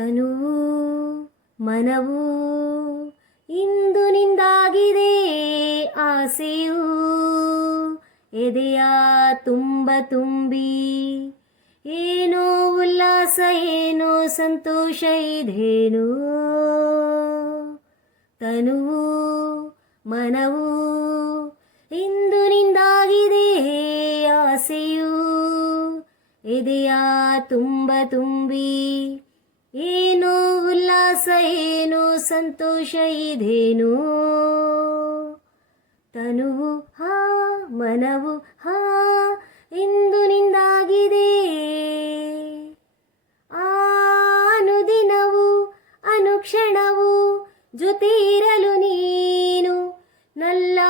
ತನುವು, ಮನವು, ಇಂದು ನಿಂದಾಗಿದೆ ಆಸೆಯು. ಎದೆಯ ತುಂಬ ತುಂಬಿ, ಏನೋ ಉಲ್ಲಾಸ, ಏನೋ ಸಂತೋಷ ಇದೇನು. ತನುವು, ಮನವು, ಇಂದು ನಿಂದಾಗಿದೆ ಆಸೆಯು. ಎದೆಯ ತುಂಬ ತುಂಬಿ ಏನೋ ಉಲ್ಲಾಸ, ಏನು ಸಂತೋಷ ಇದೇನು? ತನುವು ಹಾ, ಮನವು ಹಾ, ಇಂದು ನಿಂದಾಗಿದೆ. ಆನುದಿನವು ಅನುಕ್ಷಣವು ಜೊತೆ ಇರಲು ನೀನು ನಲ್ಲ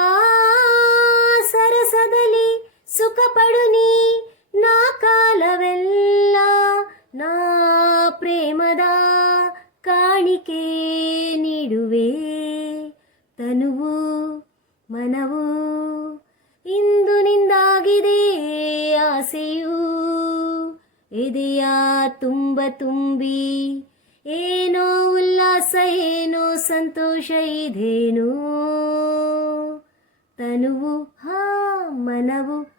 ಸರಸದಲ್ಲಿ ಸುಖ ಪಡು ನೀ, ನಾ ಕಾಲವೆಲ್ಲ ಪ್ರೇಮದ ಕಾಣಿಕೆ ನೀಡುವೆ. ತನುವು, ಮನವು, ಇಂದು ನಿಂದಾಗಿದೆ ಆಸೆಯು. ಎದೆಯ ತುಂಬ ತುಂಬಿ, ಏನೋ ಉಲ್ಲಾಸ, ಏನೋ ಸಂತೋಷ ಇದೇನೋ. ತನುವು, ಹಾ, ಮನವು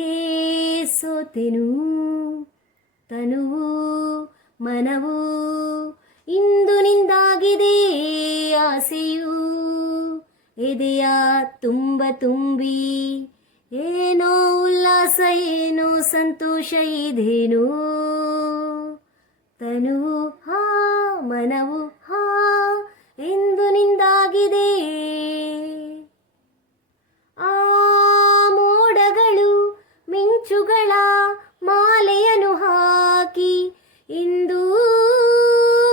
ಮೋಡಿಗೆ ಸೋತೆನು ತನುವು, ಮನವು, ಇಂದು ನಿಂದಾಗಿದೆ ಆಸೆಯು. ಎದೆಯ ತುಂಬ ತುಂಬಿ, ಏನೋ ಉಲ್ಲಾಸ, ಏನೋ ಸಂತೋಷ ಇದೇನೋ. ತನುವು, ಹಾ, ಮನವು, ಹಾ ಇಂದು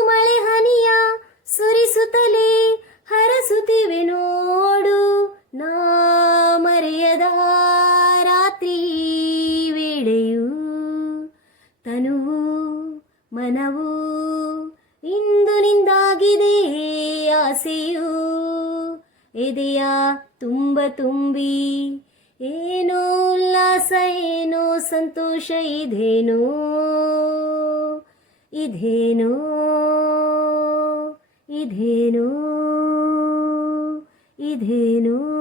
ಮಳೆ ಹನಿಯ ಸುರಿಸುತ್ತಲೇ ಹರಸುತ್ತಿವೆ ನೋಡು, ನಾ ಮರೆಯದ ರಾತ್ರಿ ವೇಳೆಯು. ತನುವು, ಮನವು ಇಂದು ನಿಂದಾಗಿದೆ ಆಸೆಯು. ಎದೆಯ ತುಂಬ ತುಂಬಿ, ಏನೋ ಉಲ್ಲಾಸ, ಏನೋ ಸಂತೋಷ ಇದೇನೋ. ಇದೇನೋ ಇದೇನೋ ಇದೇನೋ.